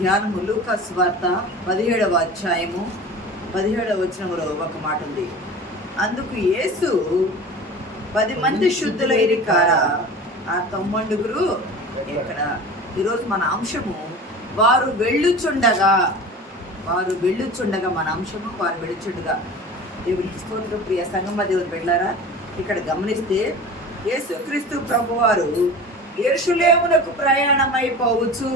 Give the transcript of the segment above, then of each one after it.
ధ్యానము లూకా సువార్త 17వ అధ్యాయము 17వ వచనములో ఒక మాట ఉంది. అందుకు యేసు 10 మంది శుద్ధులైరి కారా, ఆ 90 ఎక్కడ? ఈరోజు మన అంశము వారు వెళ్ళుచుండగా మన అంశము వారు వెళ్ళుచుండగా. దేవునికి స్తోత్రం. ప్రియ సంగమ దేవుని వెళ్ళారా, ఇక్కడ గమనిస్తే యేసుక్రీస్తు ప్రభువారు యెరూషలేమునకు ప్రయాణమైపోవచ్చు.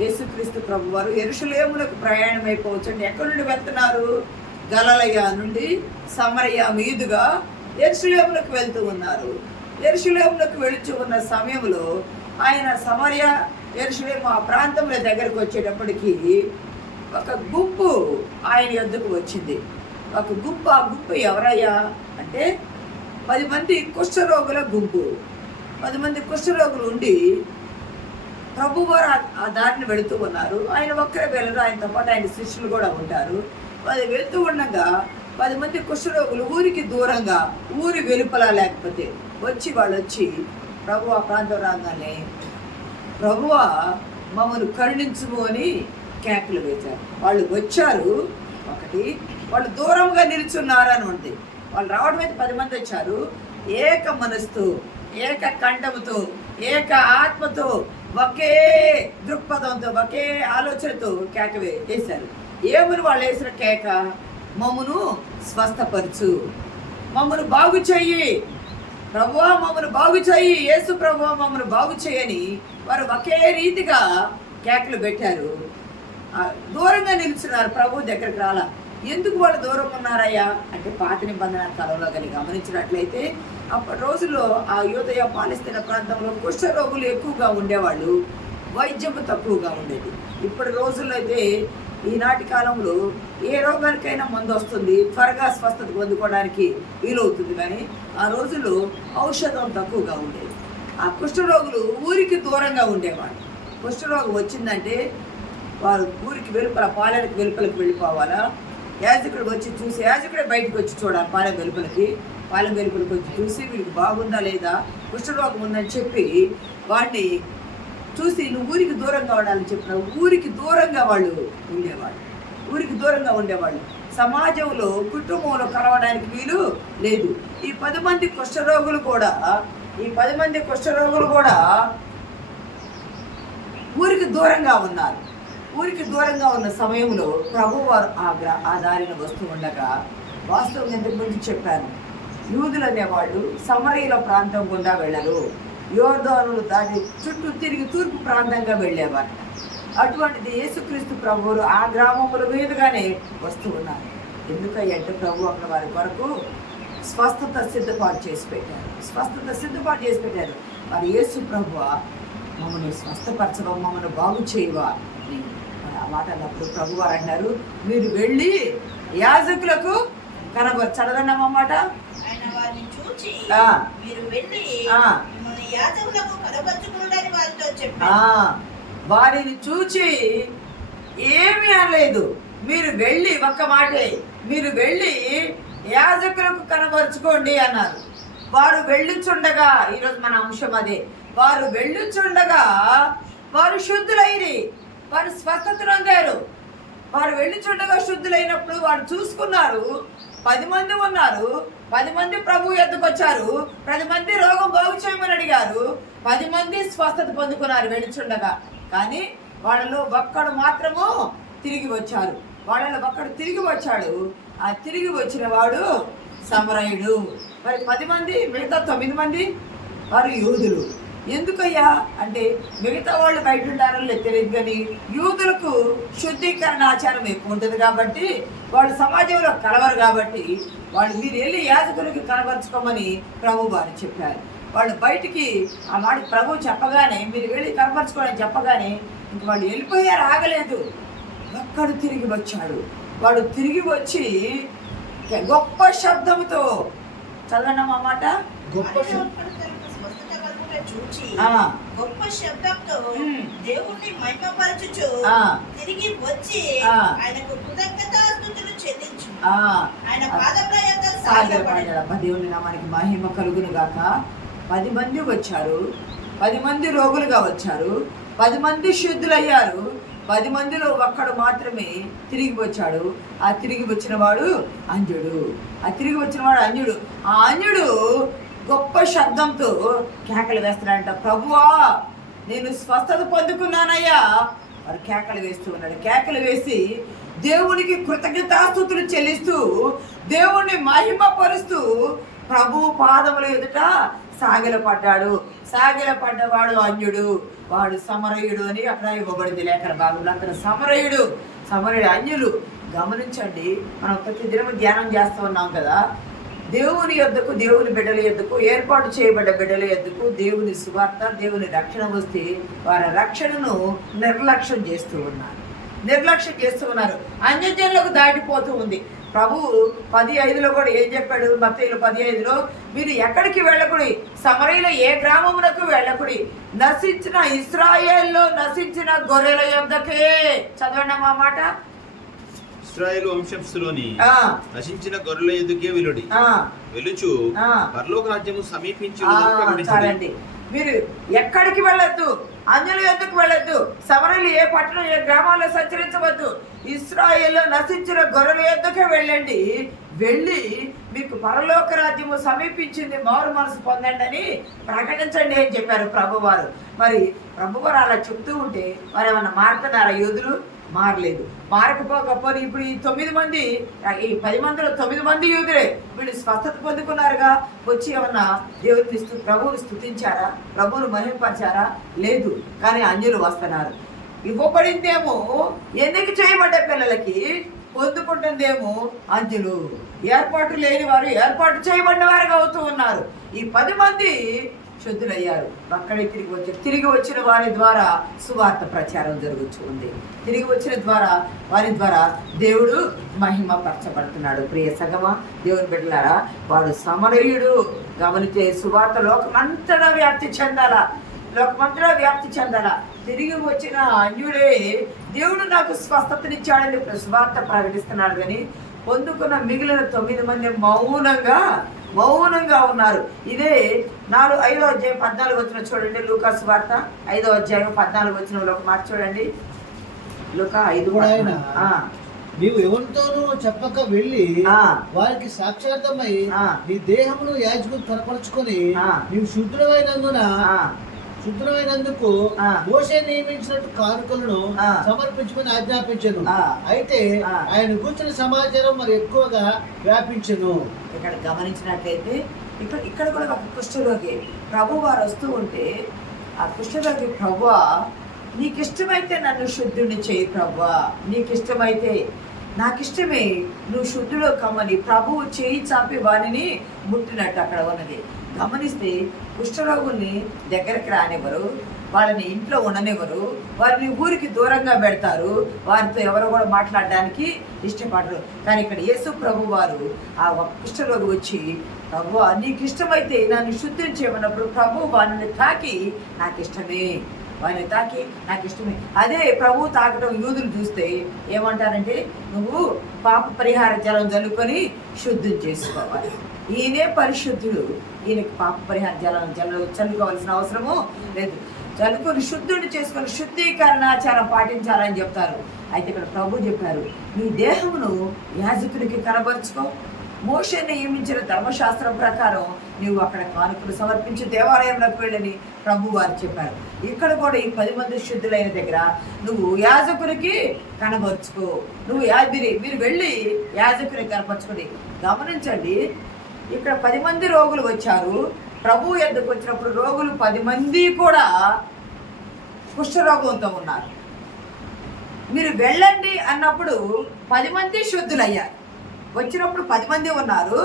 యేసుక్రీస్తు ప్రభువారు యెరూషలేమునకు ప్రయాణమైపోవచ్చు అంటే ఎక్కడి నుండి వెళ్తున్నారు? గలిలయ నుండి సమరయ మీదుగా యెరూషలేమునకు వెళ్తూ ఉన్నారు. యెరూషలేమునకు వెళుచు ఉన్న సమయంలో ఆయన సమరయ యెరూషలేము ఆ ప్రాంతంలో దగ్గరకు వచ్చేటప్పటికి ఒక గుంపు ఆయన యొద్దకు వచ్చింది. ఒక గుంపు, ఆ గుంపు ఎవరయ్యా అంటే 10 మంది కుష్ఠరోగుల గుంపు. 10 మంది కుష్ఠరోగులు ఉండి ప్రభువారు ఆ దారిని వెళుతూ ఉన్నారు. ఆయన ఒక్కరే వెళ్ళరు, ఆయనతో పాటు ఆయన శిష్యులు కూడా ఉంటారు. అది వెళుతూ ఉండగా 10 మంది కుష్ఠరోగులు ఊరికి దూరంగా, ఊరి వెలుపల లేకపోతే వాళ్ళు వచ్చి ప్రభు ఆ ప్రాంతం రాగానే ప్రభువా మమ్మల్ని కరుణించుము అని కేకలు వేశారు. వాళ్ళు వచ్చారు. ఒకటి, వాళ్ళు దూరంగా నిల్చున్నారు అని ఉంది. వాళ్ళు రావడం అయితే 10 మంది వచ్చారు. ఏక మనస్తో, ఏక కంఠముతో, ఏక ఆత్మతో, ఒకే దృక్పథంతో, ఒకే ఆలోచనతో కేక వేశారు. ఏమని వాళ్ళు వేసిన కేక? మమ్మను స్వస్థపరచు, మమ్మను బాగు చెయ్యి, ప్రభువా మమ్మను బాగు చెయ్యి, యేసు ప్రభువా మమ్మను బాగు చేయని వారు ఒకే రీతిగా కేకలు పెట్టారు. దూరంగా నిలుచున్నారు, ప్రభు దగ్గరికి రాలా. ఎందుకు వాళ్ళు దూరం ఉన్నారయ్యా అంటే పాత నిబంధన కాలంలో కానీ గమనించినట్లయితే అప్పటి రోజుల్లో ఆ యూదయ పాలస్తీనా ప్రాంతంలో కుష్ఠరోగులు ఎక్కువగా ఉండేవాళ్ళు, వైద్యము తక్కువగా ఉండేది. ఇప్పటి రోజుల్లో అయితే ఈనాటి కాలంలో ఏ రోగానికైనా మందు వస్తుంది, త్వరగా స్వస్థత పొందుకోవడానికి వీలవుతుంది. కానీ ఆ రోజుల్లో ఔషధం తక్కువగా ఉండేది. ఆ కుష్ఠరోగులు ఊరికి దూరంగా ఉండేవాళ్ళు. కుష్ఠరోగం వచ్చిందంటే వారు ఊరికి వెలుపల, పాలెనికి వెలుపలకి వెళ్ళిపోవాలా. యాజకుడు వచ్చి చూసి, యాజకుడే బయటకు వచ్చి చూడాలి పాలెం వెలుపలకి వచ్చి చూసి వీడికి బాగుందా లేదా, కుష్ఠరోగం ఉందని చెప్పి వాడిని చూసి నువ్వు ఊరికి దూరంగా ఉండాలని చెప్పిన ఊరికి దూరంగా వాళ్ళు ఉండేవాళ్ళు. సమాజంలో, కుటుంబంలో కలవడానికి వీలు లేదు. ఈ 10 మంది కుష్ఠరోగులు కూడా ఊరికి దూరంగా ఉన్నారు. ఊరికి దూరంగా ఉన్న సమయంలో ప్రభువారు ఆ దారిని వస్తూ ఉండగా, వాస్తవం ఇంతకు ముందు చెప్పాను, యూదులు అనేవాళ్ళు సమరయుల ప్రాంతం గుండా వెళ్ళరు, యోర్దానులు దాటి చుట్టూ తిరిగి తూర్పు ప్రాంతంగా వెళ్ళేవారు. అటువంటిది యేసుక్రీస్తు ప్రభువులు ఆ గ్రామముల మీదుగానే వస్తూ ఉన్నారు. ఎందుకంటే ప్రభు అక్కడ వారి కొరకు స్వస్థత సిద్ధపాటు చేసి పెట్టారు. మరి యేసు ప్రభువా మమ్మల్ని స్వస్థపరచవా, మమ్మల్ని బాగు చేయవా అని ఆ మాట అన్నప్పుడు ప్రభువారు అన్నారు, మీరు వెళ్ళి యాజకులకు చదవన్నమాట. వారిని చూచి ఏమీ అనలేదు. మీరు వెళ్ళి, ఒక్క మాటే, మీరు వెళ్ళి యాజకులకు కనబరుచుకోండి అన్నారు. వారు వెళ్ళుచుండగా, ఈరోజు మన అంశం అదే, వారు వెళ్ళుచుండగా వారు శుద్ధులైరి, వారు స్వస్థత పొందారు. వారు వెళ్ళుచుండగా శుద్ధులైనప్పుడు వారు చూసుకున్నారు, 10 మంది ఉన్నారు. 10 మంది ప్రభు యొద్దకు వచ్చారు. 10 మంది రోగం బాగు చేయమని అడిగారు. 10 మంది స్వస్థత పొందుకున్నారు వెళ్ళుచుండగా. కానీ వాళ్ళలో ఒక్కడు మాత్రము తిరిగి వచ్చారు. ఆ తిరిగి వచ్చిన వాడు సమరయుడు. మరి 10 మంది, మిగతా 9 మంది వారు యూదులు. ఎందుకయ్యా అంటే మిగతా వాళ్ళు బయట ఉండారని తెలియదు, కానీ యూదులకు శుద్ధీకరణ ఆచారం ఎక్కువ ఉంటుంది కాబట్టి వాళ్ళు సమాజంలో కలవరు. కాబట్టి వాళ్ళు మీరు వెళ్ళి యాజకులకి కనబరుచుకోమని ప్రభు వారు చెప్పారు. వాళ్ళు బయటికి ఆ మాట ప్రభు చెప్పగానే, మీరు వెళ్ళి కనబరుచుకోవాలని చెప్పగానే ఇంక వాళ్ళు వెళ్ళిపోయారు, ఆగలేదు. ఒక్కడు తిరిగి వచ్చాడు. వాడు తిరిగి వచ్చి గొప్ప శబ్దంతో, చదవండి ఆ మాట, గొప్ప శబ్దంతో దేవుణ్ణి మహిమపరచుచు తిరిగి వచ్చి ఆయనకు కృతజ్ఞతాస్తుతులు చెల్లించు ఆయన పాదముల సాగిలపడెను. దేవుని నామానికి మహిమ కలుగును గాక. 10 మంది వచ్చారు, 10 మంది రోగులుగా వచ్చారు, 10 మంది శుద్ధులయ్యారు, 10 మందిలో ఒక్కడు మాత్రమే తిరిగి వచ్చాడు. ఆ తిరిగి వచ్చిన వాడు అంజుడు. ఆ అంజుడు గొప్ప శబ్దంతో కేకలు వేస్తున్నాడంట, ప్రభువా నేను స్వస్థత పొందుకున్నానయ్యా. వాడు కేకలు వేస్తూ ఉన్నాడు. కేకలు వేసి దేవునికి కృతజ్ఞతాస్తుతులు చెల్లిస్తూ దేవుణ్ణి మహిమపరుస్తూ ప్రభు పాదముల ఎదుట సాగిలపడ్డవాడు అంజుడు. వాడు సమరయుడు అని అక్కడ ఇవ్వబడింది లేఖన భాగంలో. అతను సమరయుడు అంజులు. గమనించండి, మనం ప్రతి దినం ధ్యానం చేస్తూ ఉన్నాం కదా, దేవుని యొద్దకు, దేవుని బిడ్డల యొద్దకు, ఏర్పాటు చేయబడ్డ బిడ్డల యొద్దకు దేవుని సువార్త, దేవుని రక్షణ వస్తే వారి రక్షణను నిర్లక్ష్యం చేస్తూ ఉన్నారు. అన్యజనులకు దాటిపోతూ ఉంది. ప్రభు 10:5లో కూడా ఏం చెప్పాడు? మత్తయి 10:5లో మీరు ఎక్కడికి వెళ్ళకుడి, సమరయుల ఏ గ్రామమునకు వెళ్ళకుడి, ఇశ్రాయేల్లో నశించిన గొర్రెల యొద్దకే. చదవండి మా మాట. ఇశ్రాయేలు వంశస్థులోని నశించిన గొర్రెల యొద్దకే వెలుచు పరలోక రాజ్యము సమీపించి. మీరు ఎక్కడికి వెళ్ళొద్దు, అంజుల యొద్దకు వెళ్ళొద్దు, సమరయులు ఏ పట్టణం ఏ గ్రామాల్లో సంచరించవద్దు, ఇశ్రాయేల్లో నశించిన గొర్రెల యొద్దకే వెళ్ళి మీకు పరలోక రాజ్యము సమీపించింది, మారు మనసు పొందండి అని ప్రకటించండి అని చెప్పారు ప్రభువారు. మరి ప్రభువారు అలా చెప్తూ ఉంటే మరి ఏమన్నా మారుతున్నారా? యూదులు మారలేదు. మారకపోకపోతే ఇప్పుడు ఈ 9 మంది, ఈ 10 మందిలో 9 మంది యూదులే. వీళ్ళు స్వస్థత పొందుకున్నారుగా. వచ్చి ఏమన్నా ప్రభువుని స్తుతించారా? ప్రభువుని మహిమపరిచారా? లేదు. కానీ అంజులు వస్తున్నారు. ఇవ్వబడిందేమో ఎందుకు చేయబడ్డ పిల్లలకి, పొందుకుంటుందేమో అంజులు. ఏర్పాటు లేని వారు ఏర్పాటు చేయబడిన వారుగా అవుతూ ఉన్నారు. ఈ 10 మంది శుద్ధులయ్యారు. అక్కడే తిరిగి వచ్చిన వారి ద్వారా సువార్త ప్రచారం జరుగుతుంది. తిరిగి వచ్చిన వారి ద్వారా దేవుడు మహిమపరచబడుతున్నాడు. ప్రియ సగమా, దేవుని బిడ్డలారా, వాడు సమరయుడు. గమనించే సువార్త లోకమంతటా వ్యాప్తి చెందాలా. తిరిగి వచ్చిన అన్యుడే దేవుడు నాకు స్వస్థతనిచ్చాడని సువార్త ప్రకటిస్తున్నాడు. కానీ పొందుకున్న మిగిలిన 9 మంది మౌనంగా ఉన్నారు. ఇదే 5వ అధ్యాయం 14 వచనం చూడండి. లూకా సువార్త 5వ అధ్యాయం 14 వచనంలో ఒక మాట చూడండి. లూకా 5. నీవు ఎవరితోనూ చెప్పక వెళ్ళి వారికి సాక్షార్థమై నీ దేహమును యాజకుడు కనపరుచుకొని నీవు శుద్ధమైనందుకు మోషే నియమించినట్టు కానుకలను సమర్పించుకొని ఆజ్ఞాపించను. అయితే ఆయన కూర్చున్న సమాచారం మరి ఎక్కువగా వ్యాపించను. ఇక్కడ గమనించినట్లయితే ఇక్కడ కూడా ఒక కుష్ఠరోగి ప్రభు వారు వస్తూ ఉంటే ఆ కుష్ఠరోగి, ప్రభువా నీకు ఇష్టమైతే నన్ను శుద్ధుడిని చేయి, ప్రభువా నీకు ఇష్టమైతే, నాకిష్టమే, నువ్వు శుద్ధుడు కమ్మని ప్రభువు చేయి చాపి వారిని ముట్టినట్టు అక్కడ ఉన్నది. గమనిస్తే కుష్ఠరోగుల్ని దగ్గరికి రానివ్వరు, వాళ్ళని ఇంట్లో ఉండనివ్వరు, వారిని ఊరికి దూరంగా పెడతారు, వారితో ఎవరు కూడా మాట్లాడడానికి ఇష్టపడరు. కానీ ఇక్కడ యేసు ప్రభు వారు ఆ కుష్ఠరోగి వచ్చి, ప్రభువా నీకు ఇష్టమైతే నన్ను శుద్ధిని చేయమన్నప్పుడు ప్రభు వారిని తాకి నాకు ఇష్టమే, అదే ప్రభు తాకడం యూదులు చూస్తే ఏమంటారంటే, నువ్వు పాప పరిహార జలం చల్లుకొని శుద్ధం చేసుకోవాలి. ఈయనే పరిశుద్ధుడు, ఈయనకి పాప పరిహార జలం చల్లుకోవాల్సిన అవసరము లేదు. చల్లుకొని శుద్ధుడిని చేసుకొని శుద్ధీకరణాచారం పాటించాలని చెప్తారు. అయితే ఇక్కడ ప్రభు చెప్పారు, నీ దేహమును యాజకునికి కనబరుచుకో. మోషే నియమించిన ధర్మశాస్త్రం ప్రకారం నువ్వు అక్కడ కానుకలు సమర్పించి దేవాలయంలోకి వెళ్ళని ప్రభు వారు చెప్పారు. ఇక్కడ కూడా ఈ 10 మంది శుద్ధులైన దగ్గర నువ్వు యాజకునికి కనబరుచుకో. మీరు వెళ్ళి యాజకునికి కనపరుచుకోండి. గమనించండి, ఇక్కడ 10 మంది రోగులు వచ్చారు. ప్రభు యొద్దకు వచ్చినప్పుడు రోగులు 10 మంది కూడా కుష్ఠరోగంతో ఉన్నారు. మీరు వెళ్ళండి అన్నప్పుడు 10 మంది శుద్ధులయ్యారు. వచ్చినప్పుడు 10 మంది ఉన్నారు,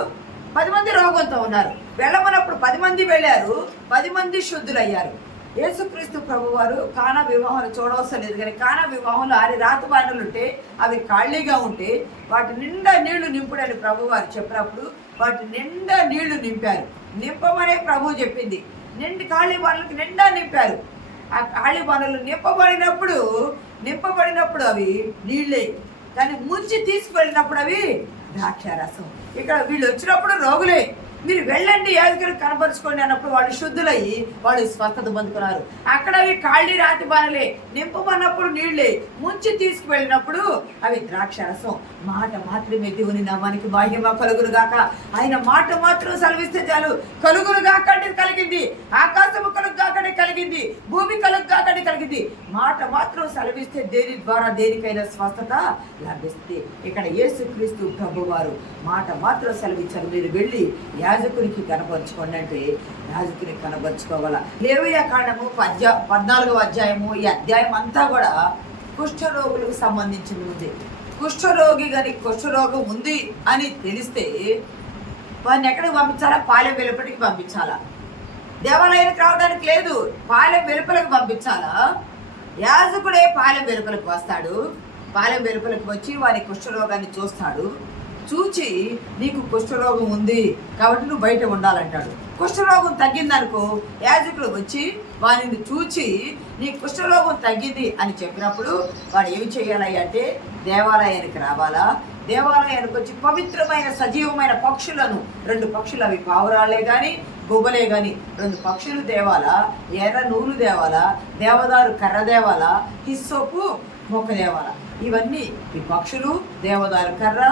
10 మంది రోగంతో ఉన్నారు. వెళ్ళమన్నప్పుడు 10 మంది వెళ్ళారు, 10 మంది శుద్ధులయ్యారు. యేసుక్రీస్తు ప్రభు వారు కానా వివాహాలు చూడవలసిన లేదు. కానీ కానా వివాహంలో 6 రాతి బాండలు ఉంటే అవి ఖాళీగా ఉంటే వాటి నిండా నీళ్లు నింపుడని ప్రభు వారు చెప్పినప్పుడు వాటి నిండా నీళ్లు నింపమనే ప్రభు చెప్పింది. ఖాళీ బాండలకు నిండా నింపారు. ఆ ఖాళీ బాండలు నింపబడినప్పుడు అవి నీళ్ళే, కానీ ముంచి తీసుకువెళ్ళినప్పుడు అవి ద్రాక్షారసం. ఇక్కడ వీళ్ళు వచ్చినప్పుడు రోగులే, మీరు వెళ్ళండి యాజకులకు కనపరుచుకోండి అన్నప్పుడు వాళ్ళు శుద్ధులయ్యి వాళ్ళు స్వస్థత పొందుకున్నారు. అక్కడ అవి కాళ్ళి రాతి బాణలే, నింపమన్నప్పుడు నీళ్లే, ముంచి తీసుకువెళ్ళినప్పుడు అవి ద్రాక్షరసం. మాట మాత్రమే దేవుని నామానికి మహిమ కలుగును గాక. ఆయన మాట మాత్రం సెలవిస్తే చాలు, కలుగును గాకంటే కలిగింది, ఆకాశము కలుగు గాకంటే కలిగింది, భూమి కలుగు గాకంటే కలిగింది. మాట మాత్రం సెలవిస్తే దేని ద్వారా దేనికైనా స్వస్థత లభిస్తే. ఇక్కడ యేసుక్రీస్తు ప్రభువారు మాట మాత్రం సెలవిచ్చారు, మీరు వెళ్ళి యాజకునికి కనపరుచుకోండి అంటే యాజకునికి కనపరుచుకోవాలా. లేవియా కాండము 14వ అధ్యాయము, ఈ అధ్యాయం అంతా కూడా కుష్ఠరోగులకు సంబంధించింది ఉంది. కుష్ఠరోగి కానీ కుష్ఠరోగం ఉంది అని తెలిస్తే వారిని ఎక్కడికి పంపించాలా? పాలెం వెలుపటికి పంపించాలా? దేవాలయానికి రావడానికి లేదు, పాలెం వెలుపలకు పంపించాలా? యాజకుడే పాలెం వెలుపలకు వస్తాడు. పాలెం వెలుపలకు వచ్చి వారి కుష్ఠరోగాన్ని చూస్తాడు. చూచి నీకు కుష్ఠరోగం ఉంది కాబట్టి నువ్వు బయట ఉండాలంటాడు. కుష్ఠరోగం తగ్గిందనుకో యాజకులు వచ్చి వారిని చూచి నీ కుష్ఠరోగం తగ్గింది అని చెప్పినప్పుడు వాడు ఏమి చేయాలి అంటే దేవాలయానికి రావాలా. దేవాలయానికి వచ్చి పవిత్రమైన సజీవమైన పక్షులను, 2 పక్షులు, అవి పావురాలే కానీ గుబ్బలే కానీ 2 పక్షులు తేవాలా, ఎర్ర నూలు తేవాలా, దేవదారు కర్ర తేవాలా, హిస్సోపు మొక్క తేవాలా. ఇవన్నీ ఈ పక్షులు, దేవదారు కర్ర,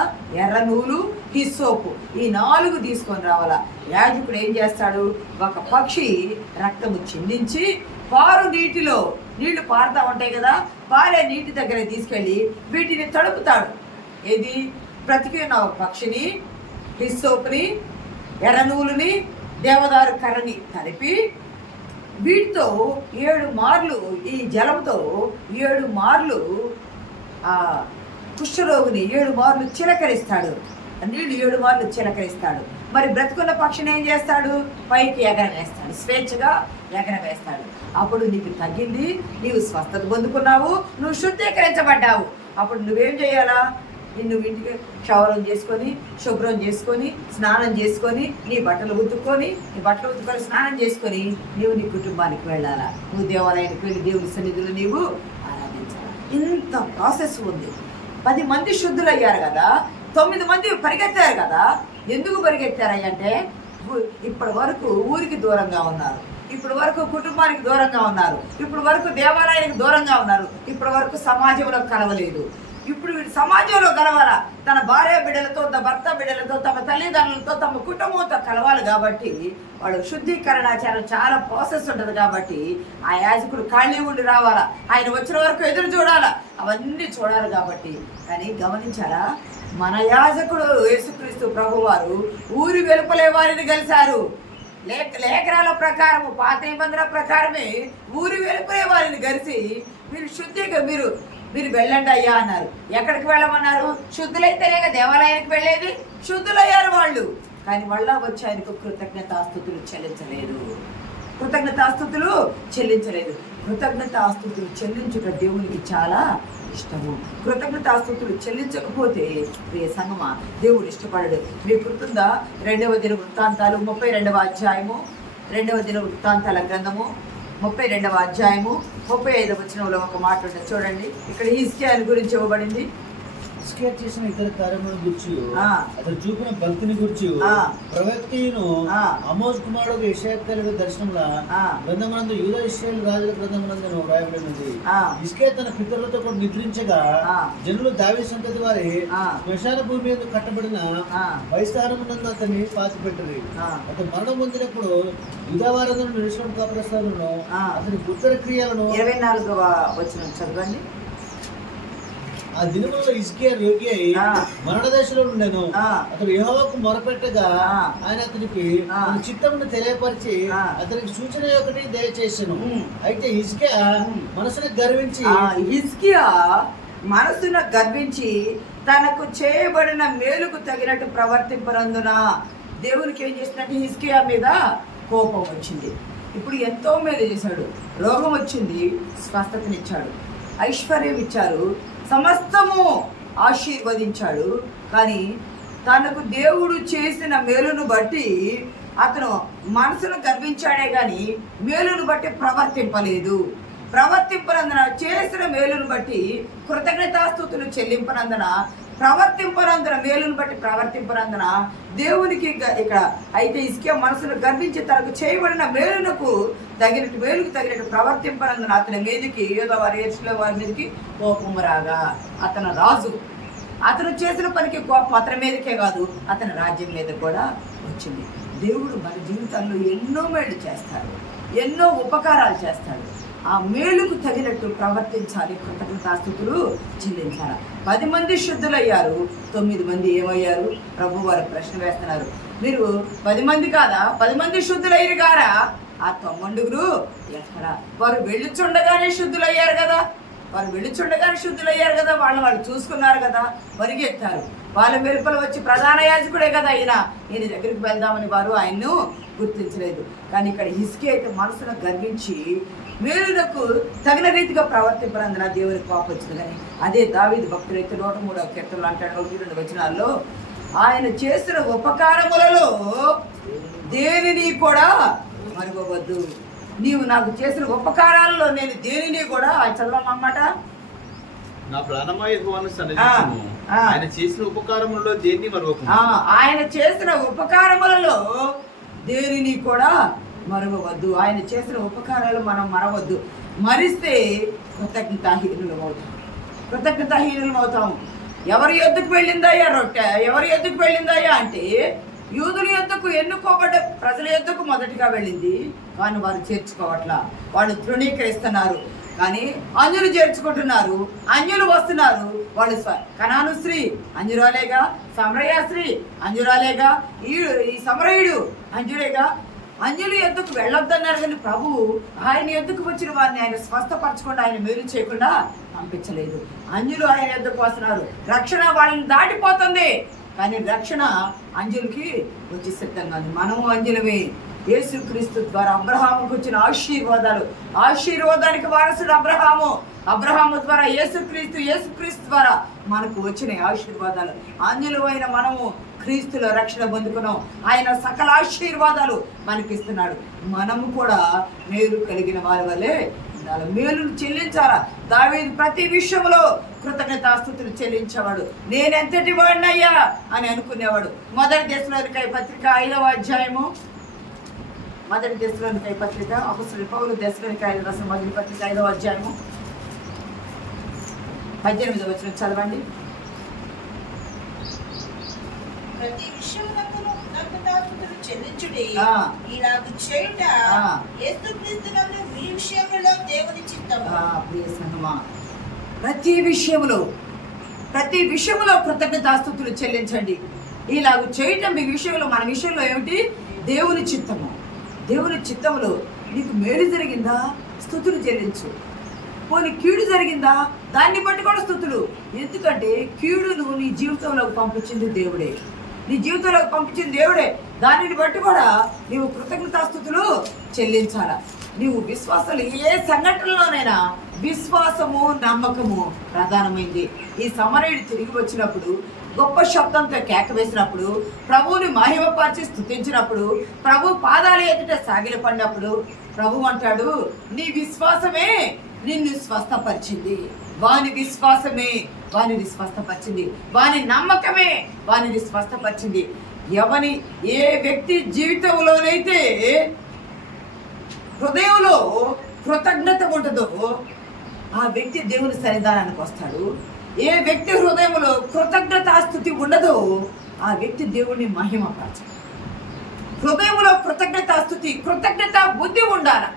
ఎర్ర నూలు, హిస్సోపు, ఈ 4 తీసుకొని రావాలా. యాజకుడు ఏం చేస్తాడు? ఒక పక్షి రక్తము చిందించి పారు నీటిలో, నీళ్లు పారుతూ ఉంటాయి కదా, పారే నీటి దగ్గర తీసుకెళ్ళి వీటిని తడుపుతాడు. ఏది? బ్రతికిన ఒక పక్షిని, హిస్సోపుని, ఎర్ర నూలుని, దేవదారు కర్రని కలిపి వీటితో 7 మార్లు, ఈ జలంతో 7 మార్లు కుష్ఠరోగిని 7 మార్లు చిలకరిస్తాడు. నీళ్ళు 7 మార్లు చిలకరిస్తాడు. మరి బ్రతుకున్న పక్షిని ఏం చేస్తాడు? పైకి ఎగరవేస్తాడు, స్వేచ్ఛగా ఎగరవేస్తాడు. అప్పుడు నీకు తగ్గింది, నీవు స్వస్థత పొందుకున్నావు, నువ్వు శుద్ధీకరించబడ్డావు. అప్పుడు నువ్వేం చేయాలా? నువ్వు ఇంటికి క్షవరం చేసుకొని, శుభ్రం చేసుకొని, స్నానం చేసుకొని, నీ బట్టలు ఉతుక్కొని స్నానం చేసుకొని నీవు నీ కుటుంబానికి వెళ్ళాలా. నువ్వు దేవాలయానికి వెళ్ళి దేవుని సన్నిధిలో నీవు ఆరాధించాలి. ఇంత ప్రాసెస్ ఉంది. 10 మంది శుద్ధులయ్యారు కదా, 9 మంది పరిగెత్తారు కదా. ఎందుకు పరిగెత్తారయ్య అంటే ఇప్పటి వరకు ఊరికి దూరంగా ఉన్నారు, ఇప్పటి వరకు కుటుంబానికి దూరంగా ఉన్నారు, ఇప్పటి వరకు దేవాలయానికి దూరంగా ఉన్నారు, ఇప్పటి వరకు సమాజంలో కలవలేదు. ఇప్పుడు వీడు సమాజంలో కలవాలా, తన భార్య బిడ్డలతో, తన భర్త బిడ్డలతో, తమ తల్లిదండ్రులతో, తమ కుటుంబంతో కలవాలి. కాబట్టి వాడు శుద్ధీకరణాచారం చాలా ప్రాసెస్ ఉంటుంది. కాబట్టి ఆ యాజకుడు ఖాళీ ఉండి రావాలా, ఆయన వచ్చిన వరకు ఎదురు చూడాలా, అవన్నీ చూడాలి. కాబట్టి కానీ గమనించారా, మన యాజకుడు యేసుక్రీస్తు ప్రభువారు ఊరి వెలుపలే వారిని కలిశారు. లేఖనాల ప్రకారము, పాత నిబంధన ప్రకారమే ఊరి వెలుపలే వారిని కలిసి మీరు శుద్ధిగా మీరు వెళ్ళండి అయ్యా అన్నారు. ఎక్కడికి వెళ్ళమన్నారు? శుద్ధులైతేనే దేవాలయానికి వెళ్ళేది. శుద్ధులయ్యారు వాళ్ళు. కానీ మళ్ళా వచ్చి ఆయనకు కృతజ్ఞతాస్తుతులు చెల్లించలేదు. కృతజ్ఞతాస్తుతులు చెల్లించుట దేవునికి చాలా ఇష్టము. కృతజ్ఞతాస్తుతులు చెల్లించకపోతే ప్రియ సంగమా దేవుడు ఇష్టపడడు. మీకు గుర్తుందా? 2వ దినవృత్తాంతాలు 32వ అధ్యాయము, 2వ దినవృత్తాంతాల గ్రంథము 32వ అధ్యాయము 35వ వచనంలో ఒక మాట ఉంటుంది చూడండి. ఇక్కడ హిజ్కియా గురించి ఇవ్వబడింది. హిజ్కియా చేసిన ఇతర కార్యములను గురించి, అతను చూపిన భక్తిని గురించి ప్రవక్తను ఆమోజ్ కుమారుడు యెషయా కలిగిన దర్శనంలో గ్రంథమందు యూదా ఇశ్రాయేలు రాజుల గ్రంథమందు వ్రాయబడినది. హిజ్కియా తన పితరులతో కూడా నిద్రించగా జనులు దావీదు సంతతి వారి శ్మశాన భూమి మీద కట్టబడిన బహిష్కారమునందు అతన్ని పాతిపెట్టిరి. అతను మరణం పొందినప్పుడు యూదావారందరూ నిలిచిన కాపురస్థానంలో అతని ఉత్తర క్రియలను 24వ వచనం చదవండి. ఆ దినములో హిజ్కియా రోగి అయి మరణ దశలో ఉండెను. అతడు యెహోవాకు మొరపెట్టగా ఆయన అతనికి తన చిత్తమును తెలియపరిచి అతనికి సూచన ఒకటి దయచేసెను. అయితే హిజ్కియా మనసును గర్వించి తనకు చేయబడిన మేలుకు తగినట్టు ప్రవర్తింపనందున దేవునికి ఏం చేసినట్టు హిజ్కియా మీద కోపం వచ్చింది. ఇప్పుడు ఎంతో మేలు చేశాడు. రోగం వచ్చింది, స్వస్థతనిచ్చాడు, ఐశ్వర్యం ఇచ్చారు, సమస్తము ఆశీర్వదించాడు. కానీ తనకు దేవుడు చేసిన మేలును బట్టి అతను మనసును గర్వించాడే కానీ మేలును బట్టి ప్రవర్తింపనందున, చేసిన మేలును బట్టి కృతజ్ఞతాస్తుతులు చెల్లింపనందున ప్రవర్తింపనందున, మేలును బట్టి ప్రవర్తింపనందున దేవునికి ఇక్కడ అయితే హిజ్కియా మనసును గర్వించి తనకు చేయబడిన మేలుకు తగినట్టు ప్రవర్తింపనందున అతని మీదకి యూదా వారి యెరూషలేము వారి మీదకి కోపం రాగా, అతను రాజు, అతను చేసిన పనికి కోపం అతని మీదకే కాదు అతని రాజ్యం మీద కూడా వచ్చింది. దేవుడు మన జీవితాల్లో ఎన్నో మేలు చేస్తాడు, ఎన్నో ఉపకారాలు చేస్తాడు. ఆ మేలుకు తగినట్టు ప్రవర్తించాలి, కృతజ్ఞతాస్తుతులు చెల్లించాలి. 10 మంది శుద్ధులయ్యారు, 9 మంది ఏమయ్యారు? ప్రభు వారు ప్రశ్న వేస్తున్నారు, మీరు 10 మంది కాదా? 10 మంది శుద్ధులయ్యారు గారా? ఆ 9 ఎక్కడ? వారు వెళ్ళుచుండగానే శుద్ధులయ్యారు కదా, వాళ్ళు చూసుకున్నారు కదా, పరిగెత్తారు. వాళ్ళ వెలుపల వచ్చి ప్రధాన యాజకుడే కదా ఈయన దగ్గరికి వెళ్దామని వారు ఆయన్ను గుర్తించలేదు. కానీ ఇక్కడ హిజ్కియా అయితే మనసును గర్వించి మేలునకు తగిన రీతిగా ప్రవర్తింపనందున దేవుని కోపం వచ్చింది. కానీ అదే దావీదు భక్తుడు అయితే 103వ కీర్తనలో అంటాడు, 1-2 వచనాల్లో, ఆయన చేసిన ఉపకారములలో దేనిని కూడా మరువవద్దు. నీవు నాకు చేసిన ఉపకారాలలో నేను దేనిని కూడా, చదవమన్నమాట, నా ప్రాణమా యెహోవాను సన్నిధించుము, ఆయన చేసిన ఉపకారములలో దేన్ని మరువకు. ఆయన చేసిన ఉపకారములలో దేనిని కూడా మరవవద్దు. ఆయన చేసిన ఉపకారాలు మనం మరవద్దు. మరిస్తే కృతజ్ఞతాహీనులం అవుతాము. ఎవరి యొద్దకు వెళ్ళిందయ్యా రొట్టె? ఎవరి యొద్దకు వెళ్ళిందయ్యా అంటే యూదుల యొద్దకు, ఎన్నుకోబడ్డ ప్రజల యొద్దకు మొదటిగా వెళ్ళింది. కానీ వారు చేర్చుకోవట్లా, వాళ్ళు తృణీకరిస్తున్నారు. కానీ అన్యులు చేర్చుకుంటున్నారు, అన్యులు వస్తున్నారు. వాళ్ళు కనాను స్త్రీ అంజురాలేగా, సమరయ స్త్రీ అంజురాలేగా, ఈ సమరయుడు అంజుడేగా. అన్యుల యొద్దకు వెళ్ళొద్దన్నారు. కానీ ప్రభు ఆయన యొద్దకు వచ్చిన వారిని ఆయన స్వస్థపరచకుండా, ఆయన మేలు చేయకుండా పంపించలేదు. అన్యులు ఆయన యొద్దకు వస్తున్నారు, రక్షణ వాళ్ళని దాటిపోతుంది. కానీ రక్షణ అంజులకి వచ్చి సిద్ధంగా ఉంది. మనము అంజులమే. యేసుక్రీస్తు ద్వారా అబ్రహాముకు వచ్చిన ఆశీర్వాదానికి వారసుడు అబ్రహాము ద్వారా యేసుక్రీస్తు ద్వారా మనకు వచ్చిన ఆశీర్వాదాలు. అంజులమైన మనము క్రీస్తులో రక్షణ పొందుకున్నాం. ఆయన సకల ఆశీర్వాదాలు మనకిస్తున్నాడు. మనము కూడా మేలు కలిగిన వారి వల్లే ఉండాలి, మేలును చెల్లించాలా. దావీదు ప్రతి విషయంలో కృతజ్ఞతాస్తుతులు చెల్లించేవాడు. నేనెంతటి వాడినయ్యా అని అనుకునేవాడు. మొదటి దెస్సలోనికై పత్రిక 5వ అధ్యాయము, అపొస్తలుడైన పౌలు దెస్సలోనికైయులకు రాసిన మొదటి పత్రిక 5వ అధ్యాయము 18వ వచనం చదవండి. ప్రతి విషయమునకును కృతజ్ఞతాస్తుతులు చెల్లించుడి, ఇలాగు చేయుట యేసుక్రీస్తునందు మీ విషయములో దేవుని చిత్తము. ప్రియ సంగమా, ప్రతి విషయములో కృతజ్ఞతాస్తుతులు చెల్లించండి. ఇలాగు చేయటం మీ విషయంలో, మన విషయంలో ఏమిటి? దేవుని చిత్తము. దేవుని చిత్తములో నీకు మేలు జరిగిందా? స్తుతులు చెల్లించు. పోనీ కీడు జరిగిందా? దాన్ని బట్టి కూడా స్తుతులు. ఎందుకంటే కీడును నీ జీవితంలోకి పంపించింది దేవుడే. దానిని బట్టి కూడా నీవు కృతజ్ఞతాస్తుతులు చెల్లించాలా. నీవు విశ్వాసాలు ఏ సంఘటనలోనైనా విశ్వాసము, నమ్మకము ప్రధానమైంది. ఈ సమరయుడు తిరిగి వచ్చినప్పుడు, గొప్ప శబ్దంతో కేక వేసినప్పుడు, ప్రభువుని మహిమపరిచి స్తుతించినప్పుడు, ప్రభు పాదాలు ఎదుట సాగిలపడినప్పుడు ప్రభు అంటాడు, నీ విశ్వాసమే నిన్ను స్వస్థపరిచింది. వాని విశ్వాసమే వానిని స్వస్థపరిచింది, వాని నమ్మకమే వానిని స్వస్థపరిచింది. ఏ వ్యక్తి జీవితంలోనైతే హృదయంలో కృతజ్ఞత ఉంటుందో ఆ వ్యక్తి దేవుని సన్నిధానానికి వస్తాడు. ఏ వ్యక్తి హృదయంలో కృతజ్ఞతాస్తుతి ఉండదో ఆ వ్యక్తి దేవుణ్ణి మహిమపరచడు. హృదయంలో కృతజ్ఞతాస్తుతి, కృతజ్ఞత బుద్ధి ఉండాలి.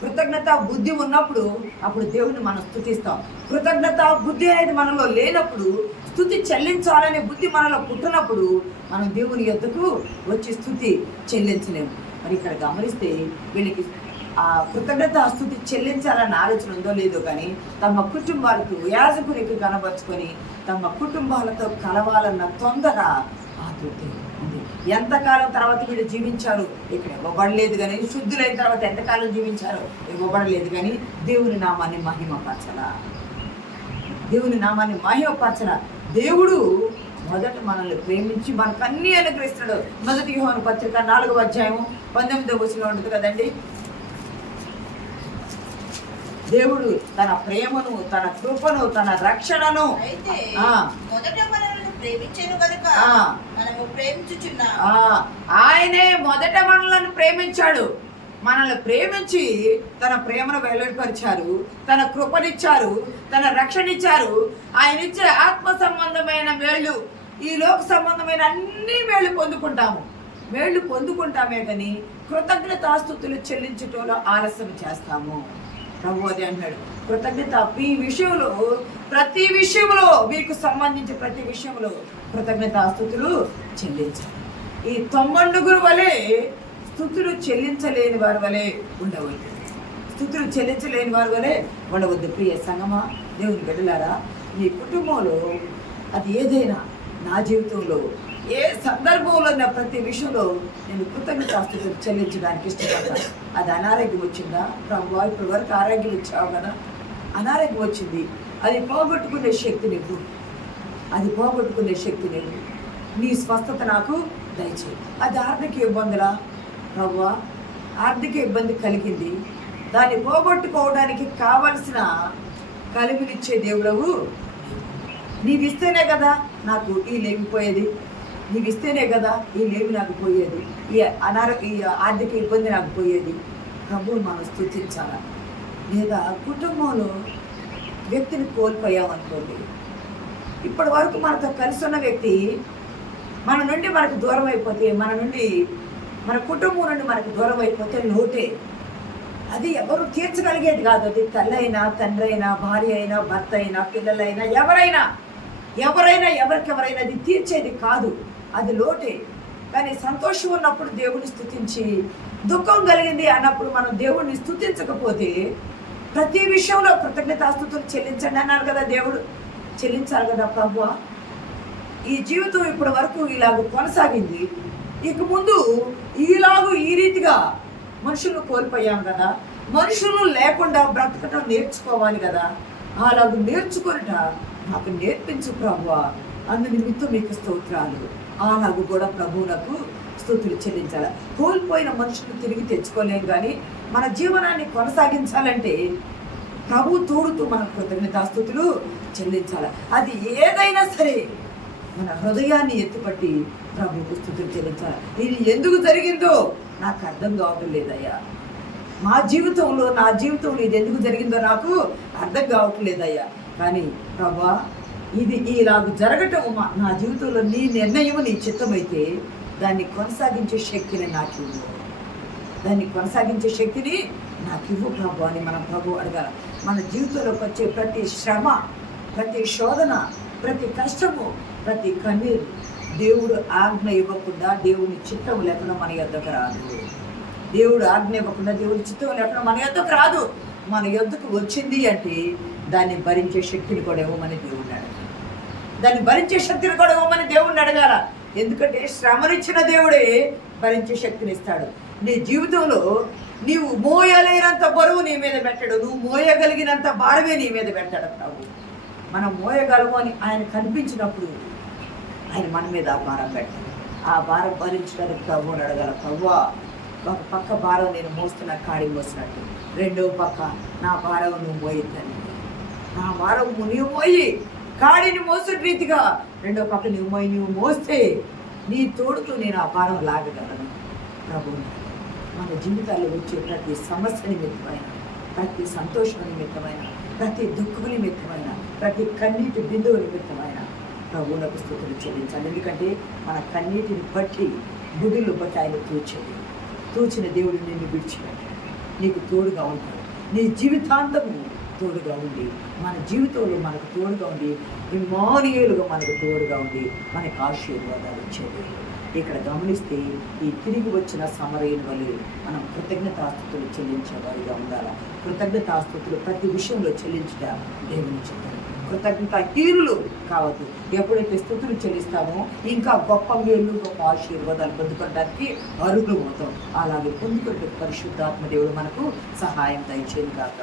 కృతజ్ఞత బుద్ధి ఉన్నప్పుడు అప్పుడు దేవుని మనం స్తుతిస్తాం. కృతజ్ఞత బుద్ధి అనేది మనలో లేనప్పుడు, స్తుతి చెల్లించాలనే బుద్ధి మనలో పుట్టినప్పుడు మనం దేవుని యొద్దకు వచ్చి స్తుతి చెల్లించలేము. మరి ఇక్కడ గమనిస్తే వీళ్ళకి ఆ కృతజ్ఞత స్తుతి చెల్లించాలన్న ఆలోచన ఉందో లేదో కానీ తమ కుటుంబాలతో యాజకునికి కనబరుచుకొని తమ కుటుంబాలతో కలవాలన్న తొందర ఆతృత ఉంది. ఎంతకాలం తర్వాత వీళ్ళు జీవించారు ఇక్కడ ఇవ్వబడలేదు కానీ, శుద్ధులైన తర్వాత ఎంతకాలం జీవించారో ఇవ్వబడలేదు కానీ దేవుని నామాన్ని మహిమపరచలా. దేవుడు మొదట మనల్ని ప్రేమించి మనకు అన్ని అనుగ్రహిస్తాడు. మొదటి యోహాను పత్రిక 4వ అధ్యాయము 19వ వచనంలో ఉంటుంది కదండి. దేవుడు తన ప్రేమను, తన కృపను, తన రక్షణను అయితే మొదట మనల్ని ప్రేమించెను గనుక మనము ప్రేమించుచున్నాము. ఆయనే మొదట మనలను ప్రేమించాడు. మనల్ని ప్రేమించి తన ప్రేమను వెల్లడిపరిచారు, తన కృపనిచ్చారు, తన రక్షణ ఇచ్చారు. ఆయన ఇచ్చే ఆత్మ సంబంధమైన మేళ్ళు, ఈ లోక సంబంధమైన అన్ని మేళ్ళు పొందుకుంటామే కానీ కృతజ్ఞతాస్తుతులు చెల్లించటంలో ఆలస్యం చేస్తాము. ప్రభు అదే అంటాడు, కృతజ్ఞత ఈ విషయంలో, ప్రతి విషయంలో, మీకు సంబంధించి ప్రతి విషయంలో కృతజ్ఞతాస్తుతులు చెల్లించాలి. ఈ 90 వలె స్తుతులు చెల్లించలేని వారి వలె ఉండవద్దు. స్తుతులు చెల్లించలేని వారి వలె ఉండవద్దు. ప్రియ సంగమా, దేవుని బిడ్డలారా, మీ కుటుంబంలో అది ఏదైనా, నా జీవితంలో ఏ సందర్భంలో నా ప్రతి విషయంలో నేను కృతజ్ఞతాస్తుతులు చెల్లించడానికి ఇష్టపడతాను. అది అనారోగ్యం వచ్చిందా, ప్రభు ఇప్పటి వరకు ఆరోగ్యం ఇచ్చావు కదా, అనారోగ్యం వచ్చింది, అది పోగొట్టుకునే శక్తి నీకు, నీ స్వస్థత నాకు దయచేయి. అది ఆర్థిక ఇబ్బందులా ప్రభు, ఆర్థిక ఇబ్బంది కలిగింది, దాన్ని పోగొట్టుకోవడానికి కావలసిన కలిమినిచ్చే దేవుడవు నీవిస్తేనే కదా నాకు ఈ లేమిపోయేది, నీవిస్తేనే కదా ఈ లేమి నాకు పోయేది, ఈ ఆర్థిక ఇబ్బంది నాకు పోయేది. ప్రభువు మనం స్తుతించాలా. లేదా కుటుంబంలో వ్యక్తిని కోల్పోయామనుకోండి, ఇప్పటి వరకు మనతో కలిసి ఉన్న వ్యక్తి మన నుండి మనకు దూరం అయిపోతే, మన కుటుంబం నుండి మనకు దూరం అయిపోతే లోటే. అది ఎవరు తీర్చగలిగేది కాదు. అది తల్లి అయినా, తండ్రి అయినా, భార్య అయినా, భర్త అయినా, పిల్లలైనా, ఎవరికెవరైనా అది తీర్చేది కాదు. అది లోటే. కానీ సంతోషం ఉన్నప్పుడు దేవుని స్తుతించి, దుఃఖం కలిగింది అన్నప్పుడు మనం దేవుడిని స్తుతించకపోతే, ప్రతి విషయంలో కృతజ్ఞతాస్తుతులు చెల్లించండి అన్నారు కదా దేవుడు, చెల్లించాలి కదా ప్రభువా. ఈ జీవితం ఇప్పటి వరకు ఇలాగ కొనసాగింది, ఇక ముందు ఈ రీతిగా మనుషులను కోల్పోయాం కదా, మనుషులు లేకుండా బ్రతకటం నేర్చుకోవాలి కదా. అలాగ నేర్చుకున్నట నాకు నేర్పించు ప్రభువా, అందు నిమిత్తం మీకు స్తోత్రాలు. అలాగూ కూడా ప్రభువులకు స్తుతులు చెల్లించాలి. కోల్పోయిన మనుషులు తిరిగి తెచ్చుకోలేము, కానీ మన జీవనాన్ని కొనసాగించాలంటే ప్రభు తోడుతూ మనం కృతజ్ఞతాస్తుతులు చెల్లించాలి. అది ఏదైనా సరే మన హృదయాన్ని ఎత్తుపట్టి ప్రభువుకు స్తుతులు చెల్లించాలి. ఇది ఎందుకు జరిగిందో నాకు అర్థం కావటం లేదయ్యా, నా జీవితంలో ఇది ఎందుకు జరిగిందో నాకు అర్థం కావటం లేదయ్యా, కానీ ప్రభా ఇది ఇలాగ జరగటం నా జీవితంలో నీ నిర్ణయం, నీ చిత్తమైతే దాన్ని కొనసాగించే శక్తిని నాకు ఇవ్వు ప్రభు అని మనం ప్రభు అడగాల. మన జీవితంలోకి వచ్చే ప్రతి శ్రమ, ప్రతి శోధన, ప్రతి కష్టము, ప్రతి కన్నీరు దేవుడు ఆజ్ఞ ఇవ్వకుండా, దేవుని చిత్తం లేకుండా మన యొద్దకు రాదు. దేవుడు ఆజ్ఞ ఇవ్వకుండా, దేవుని చిత్తం లేకుండా మన యొద్దకు రాదు. మన యొద్దకు వచ్చింది అంటే దాన్ని భరించే శక్తిని కూడా ఇవ్వమని దేవుడిని అడగాల. ఎందుకంటే శ్రమనిచ్చిన దేవుడే భరించే శక్తిని ఇస్తాడు. నీ జీవితంలో నీవు మోయలేనంత బరువు నీ మీద పెట్టాడు, నువ్వు మోయగలిగినంత భారమే నీ మీద పెట్టాడు ప్రభు. మనం మోయగలము అని ఆయన కనిపించినప్పుడు ఆయన మన మీద ఆ భారం పెట్టాడు. ఆ భారం భరించడానికి ప్రభువుని అడగాల. ప్రభువా, ఒక పక్క భారం నేను మోస్తున్నా, కాడి మోసినట్టు, రెండో పక్క నా భారం నువ్వు మోయిద్దని, నా భారం నీవు మోయి, కాడిని మోసిన రీతిగా రెండో పక్క నువ్వు మోస్తే నీ తోడుతో నేను ఆ భారం లాగగలను. ప్రభువుని మన జీవితాల్లో వచ్చే ప్రతి సమస్య నిమిత్తమైన, ప్రతి సంతోషం నిమిత్తమైన, ప్రతి దుఃఖం నిమిత్తమైన, ప్రతి కన్నీటి బిందువు నిమిత్తమైన ప్రభువులకు స్తుతులు చెల్లించాలి. ఎందుకంటే మన కన్నీటిని బట్టి, గుడిలు బట్టి ఆయన తూచిన దేవుడు నిన్ను విడిచిపెట్టాడు, నీకు తోడుగా ఉంటాడు. నీ జీవితాంతము తోడుగా ఉండి, మన జీవితంలో మనకు తోడుగా ఉండి, ఇమ్మానుయేలుగా మనకు తోడుగా ఉండి మనకు ఆశీర్వాదాలు ఇచ్చేది. ఇక్కడ గమనిస్తే ఈ తిరిగి వచ్చిన సమరయుని వల్ల మనం కృతజ్ఞతాస్తుతులు చెల్లించేవారిగా ఉండాలి. కృతజ్ఞతాస్తుతులు ప్రతి విషయంలో చెల్లించుట దేవుని చెప్పారు. కృతజ్ఞతాహీనులు కావద్దు. ఎప్పుడైతే స్తుతులు చెల్లిస్తామో ఇంకా గొప్ప మేలు, గొప్ప ఆశీర్వాదాలు పొందుకోవడానికి అరుగులు అవుతాం. అలాగే పొందుకునే పరిశుద్ధాత్మ దేవుడు మనకు సహాయం దయచేయను కాక.